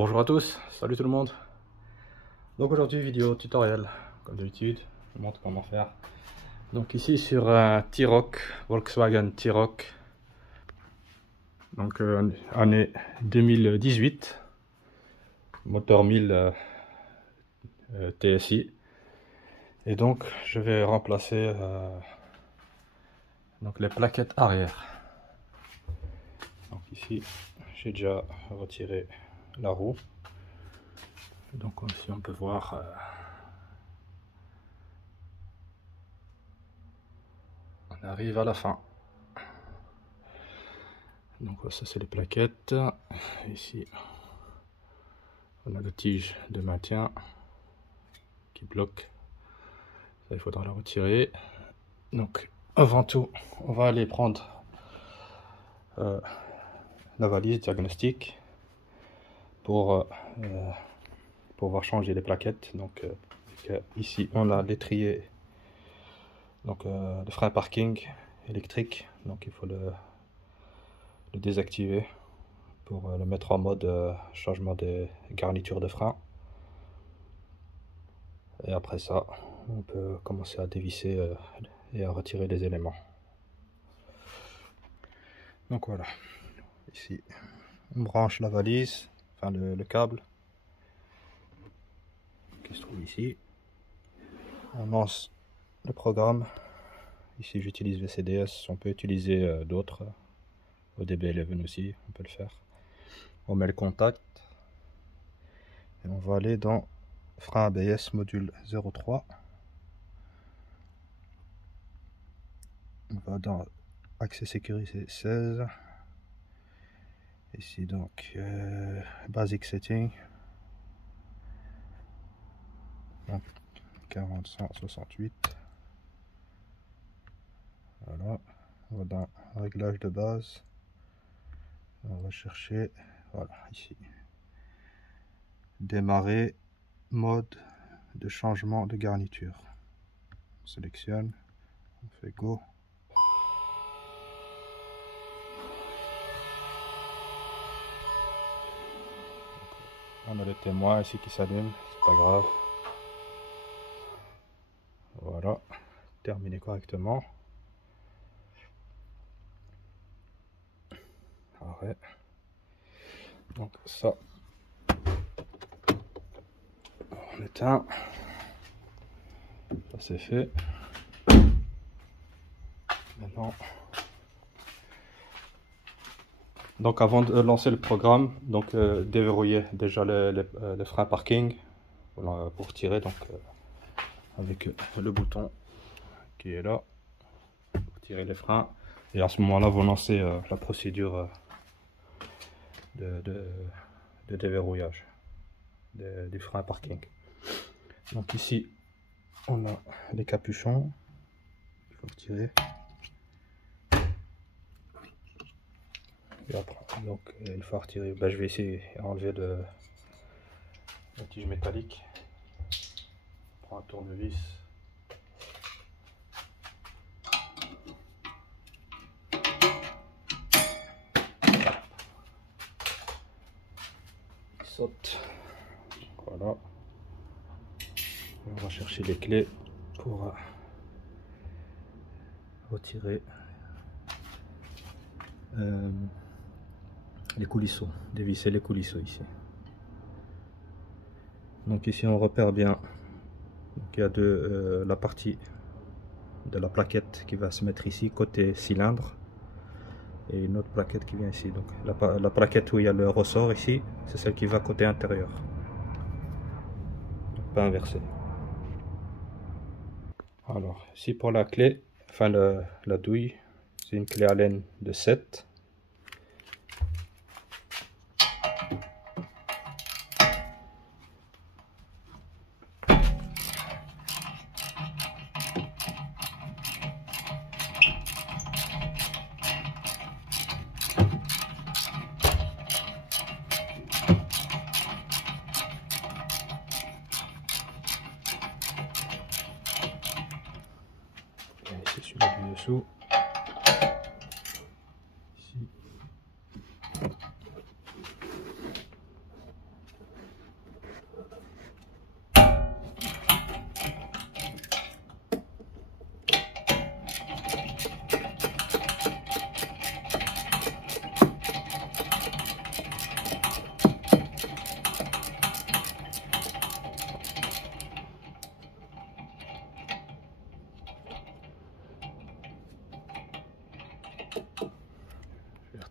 Bonjour à tous, salut tout le monde. Donc aujourd'hui vidéo tutoriel, comme d'habitude, je vous montre comment faire. Donc ici sur un T-Roc, Volkswagen T-Roc, donc année 2018, moteur 1000 TSI. Et donc je vais remplacer donc les plaquettes arrière. Donc ici j'ai déjà retiré la roue. Donc ici on peut voir on arrive à la fin. Donc ça c'est les plaquettes. Ici on a la tige de maintien qui bloque. Ça, il faudra la retirer. Donc avant tout on va aller prendre la valise diagnostique pour pouvoir changer les plaquettes. Donc ici on a l'étrier, donc le frein parking électrique, donc il faut le désactiver pour le mettre en mode changement des garnitures de frein. Et après ça on peut commencer à dévisser et à retirer les éléments. Donc voilà, ici on branche la valise, enfin le câble qui se trouve ici. On lance le programme. Ici j'utilise VCDS, on peut utiliser d'autres, ODB11 aussi, on peut le faire. On met le contact et on va aller dans frein ABS module 03. On va dans accès sécurisé 16. Ici donc basic setting, donc 40-168. Voilà, on va dans réglage de base, on va chercher, voilà, ici démarrer mode de changement de garniture. On sélectionne, on fait go. On a le témoin ici qui s'allume, c'est pas grave. Voilà, terminé correctement. Arrêt. Donc ça, on éteint. Ça c'est fait. Maintenant, donc avant de lancer le programme, donc déverrouiller déjà les freins parking pour tirer, donc avec le bouton qui est là pour tirer les freins. Et à ce moment-là, vous lancez la procédure de déverrouillage des freins parking. Donc ici, on a les capuchons. Il faut retirer. Et après, donc il faut retirer. Ben, je vais essayer d'enlever la tige métallique. On prend un tournevis. Il saute. Voilà. On va chercher les clés pour retirer les coulisseaux, dévisser les coulisseaux ici. Donc ici on repère bien, donc il y a la partie de la plaquette qui va se mettre ici côté cylindre et une autre plaquette qui vient ici. Donc la plaquette où il y a le ressort ici, c'est celle qui va côté intérieur, donc pas inversé. Alors ici pour la clé, enfin la douille, c'est une clé Allen de 7. C'est celui du dessous. Ici.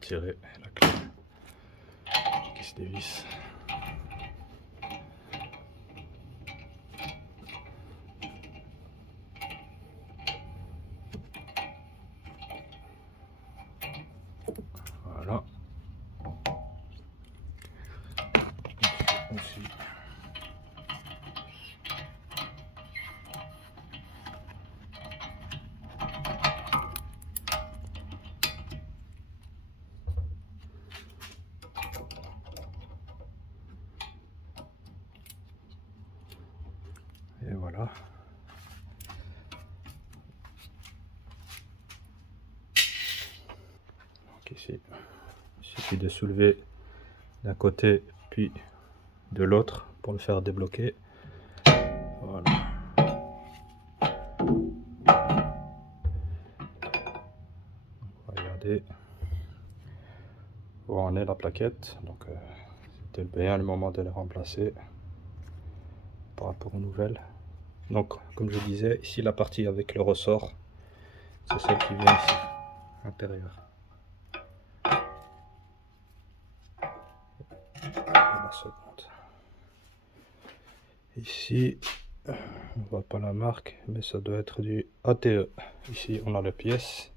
retirer la clé qui se dévisse. Voilà. Aussi. Et voilà. Donc ici, il suffit de soulever d'un côté puis de l'autre pour le faire débloquer. Voilà. Regardez où en est la plaquette. Donc c'était bien le moment de les remplacer par rapport aux nouvelles. Donc comme je disais, ici la partie avec le ressort, c'est celle qui vient ici, intérieure. La seconde. Ici, on voit pas la marque, mais ça doit être du ATE. Ici, on a la pièce.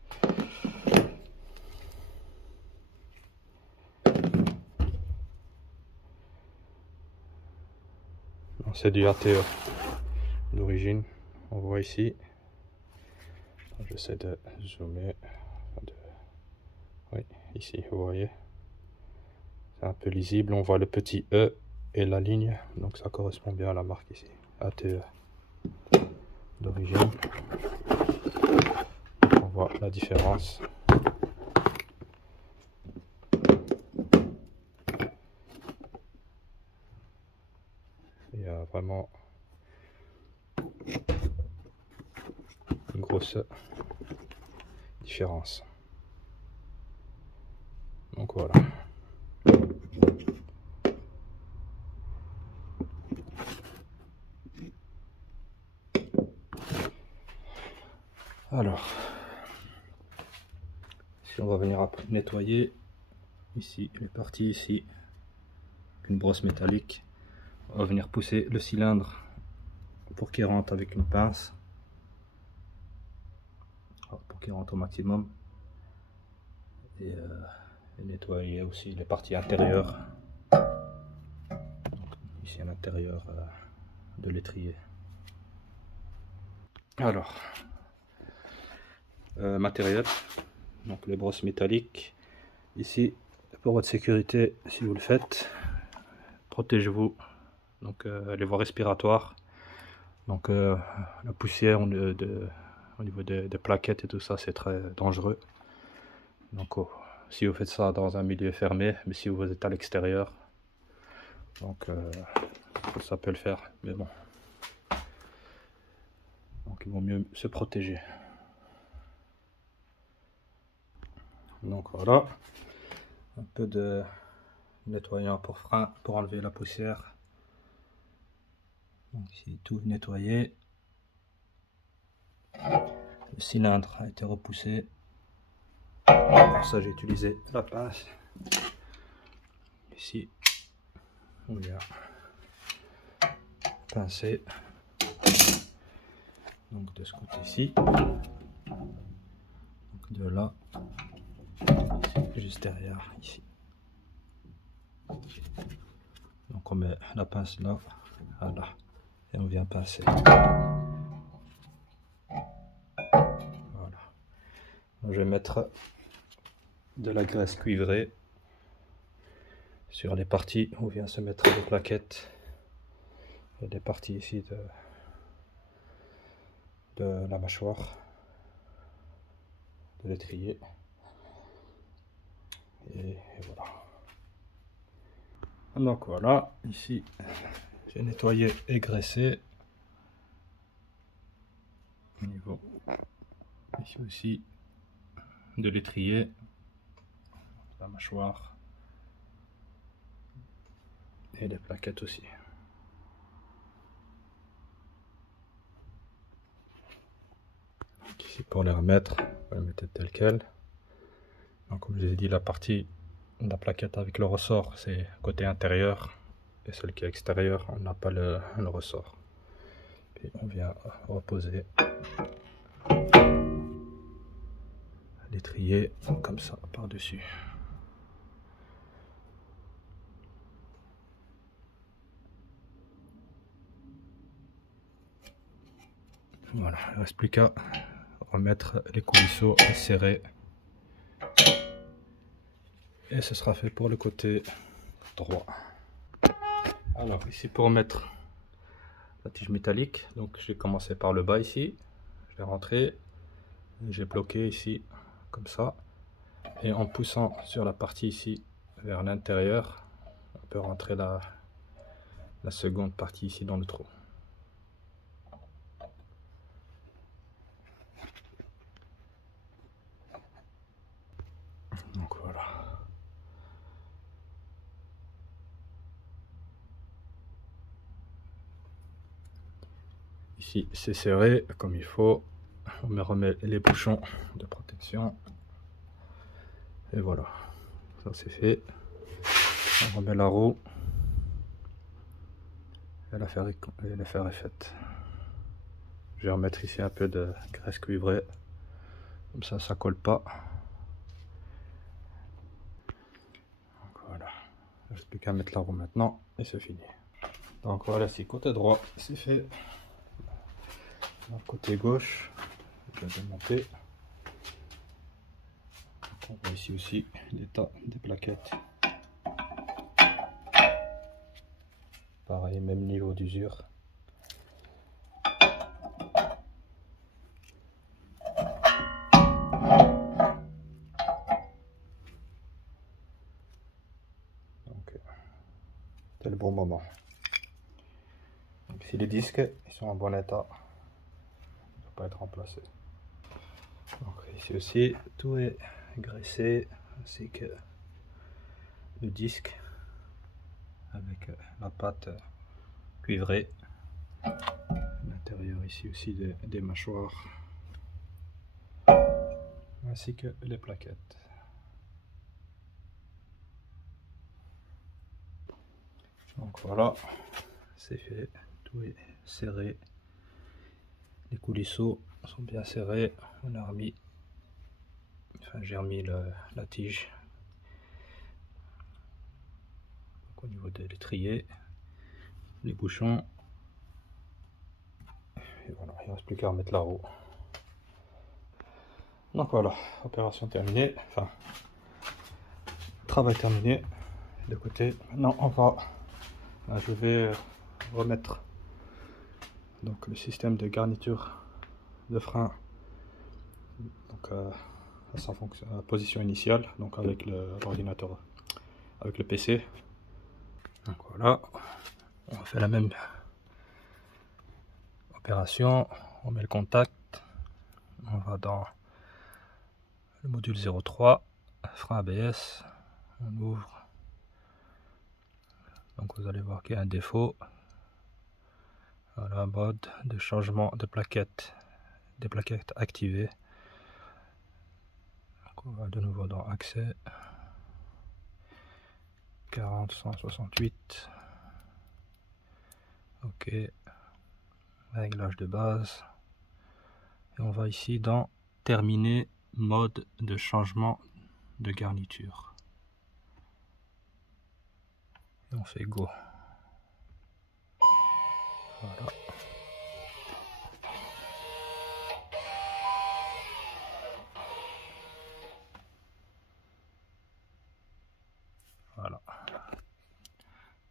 C'est du ATE d'origine. On voit ici. J'essaie de zoomer. Oui, ici, vous voyez. C'est un peu lisible. On voit le petit E et la ligne. Donc ça correspond bien à la marque ici. ATE d'origine. On voit la différence. Il y a vraiment une grosse différence. Donc voilà. Alors, si on va venir nettoyer ici, les parties ici, une brosse métallique, on va venir pousser le cylindre pour qu'il rentre avec une pince, pour qu'il rentre au maximum, et nettoyer aussi les parties intérieures. Donc, ici à l'intérieur de l'étrier. Alors, matériel, donc les brosses métalliques. Ici, pour votre sécurité, si vous le faites, protégez-vous. Donc les voies respiratoires, donc la poussière au niveau des plaquettes et tout ça, c'est très dangereux. Donc si vous faites ça dans un milieu fermé, mais si vous êtes à l'extérieur, donc ça peut le faire, mais bon. Donc il vaut mieux se protéger. Donc voilà, un peu de nettoyant pour frein pour enlever la poussière. Donc ici tout nettoyé. Le cylindre a été repoussé. Pour ça j'ai utilisé la pince. Ici on vient pincer. Donc de ce côté-ci. De là, juste derrière ici. Donc on met la pince là, voilà, et on vient pincer. Voilà. Je vais mettre de la graisse cuivrée sur les parties où vient se mettre les plaquettes et les parties ici de la mâchoire de l'étrier. Et voilà. Donc voilà, ici j'ai nettoyé et graissé au niveau ici aussi de l'étrier, la mâchoire et les plaquettes aussi. Donc ici pour les remettre, on va les mettre tel quel. Donc comme je vous ai dit, la partie de la plaquette avec le ressort, c'est côté intérieur, et celle qui est extérieure, on n'a pas le ressort. Puis on vient reposer l'étrier comme ça par-dessus. Voilà, il ne reste plus qu'à remettre les coulisseaux et serrer. Et ce sera fait pour le côté droit. Alors ici pour mettre la tige métallique, donc j'ai commencé par le bas ici, je vais rentrer, j'ai bloqué ici comme ça, et en poussant sur la partie ici vers l'intérieur, on peut rentrer la seconde partie ici dans le trou. Donc voilà. Ici c'est serré comme il faut, on me remet les bouchons de protection, et voilà, ça c'est fait. On remet la roue, et l'affaire est faite. Je vais remettre ici un peu de graisse cuivrée, comme ça colle pas. Donc voilà, il ne reste plus qu'à mettre la roue maintenant et c'est fini. Donc voilà, si côté droit c'est fait, côté gauche je vais démonter. On voit ici aussi l'état des plaquettes, pareil, même niveau d'usure. C'est le bon moment. Donc, si les disques ils sont en bon état, ils ne doivent pas être remplacés. Donc ici aussi tout est graissé, ainsi que le disque avec la pâte cuivrée. L'intérieur ici aussi des mâchoires, ainsi que les plaquettes. Donc voilà, c'est fait, tout est serré, les coulisseaux sont bien serrés, on a remis, enfin j'ai remis la tige donc, au niveau de l'étrier, les bouchons, et voilà, il ne reste plus qu'à remettre la roue. Donc voilà, opération terminée, enfin travail terminé de côté. Maintenant je vais remettre donc le système de garniture de frein donc à sa position initiale, donc avec l'ordinateur, avec le PC. Donc voilà, on fait la même opération, on met le contact, on va dans le module 03, frein ABS, on ouvre, donc vous allez voir qu'il y a un défaut. Voilà, mode de changement de plaquettes, des plaquettes activées. Donc on va de nouveau dans accès, 40 168, ok, réglage de base, et on va ici dans terminer mode de changement de garniture, et on fait go. Voilà. Voilà.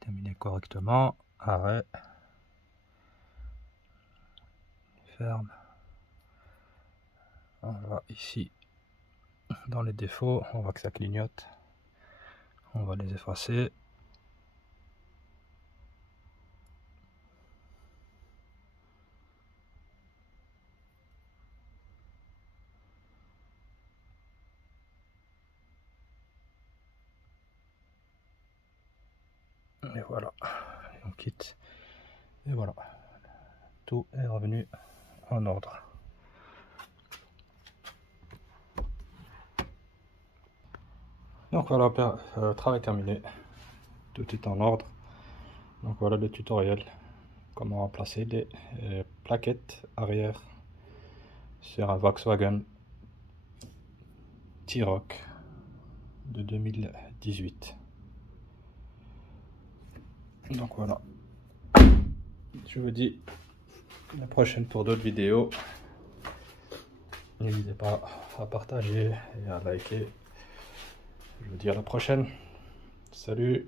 Terminé correctement. Arrêt. Ferme. Voilà, ici, dans les défauts, on voit que ça clignote. On va les effacer. Et voilà, et on quitte. Et voilà, tout est revenu en ordre. Donc voilà, travail terminé. Tout est en ordre. Donc voilà le tutoriel. Comment remplacer les plaquettes arrière sur un Volkswagen T-Roc de 2018. Donc voilà. Je vous dis à la prochaine pour d'autres vidéos. N'hésitez pas à partager et à liker. Je vous dis à la prochaine. Salut!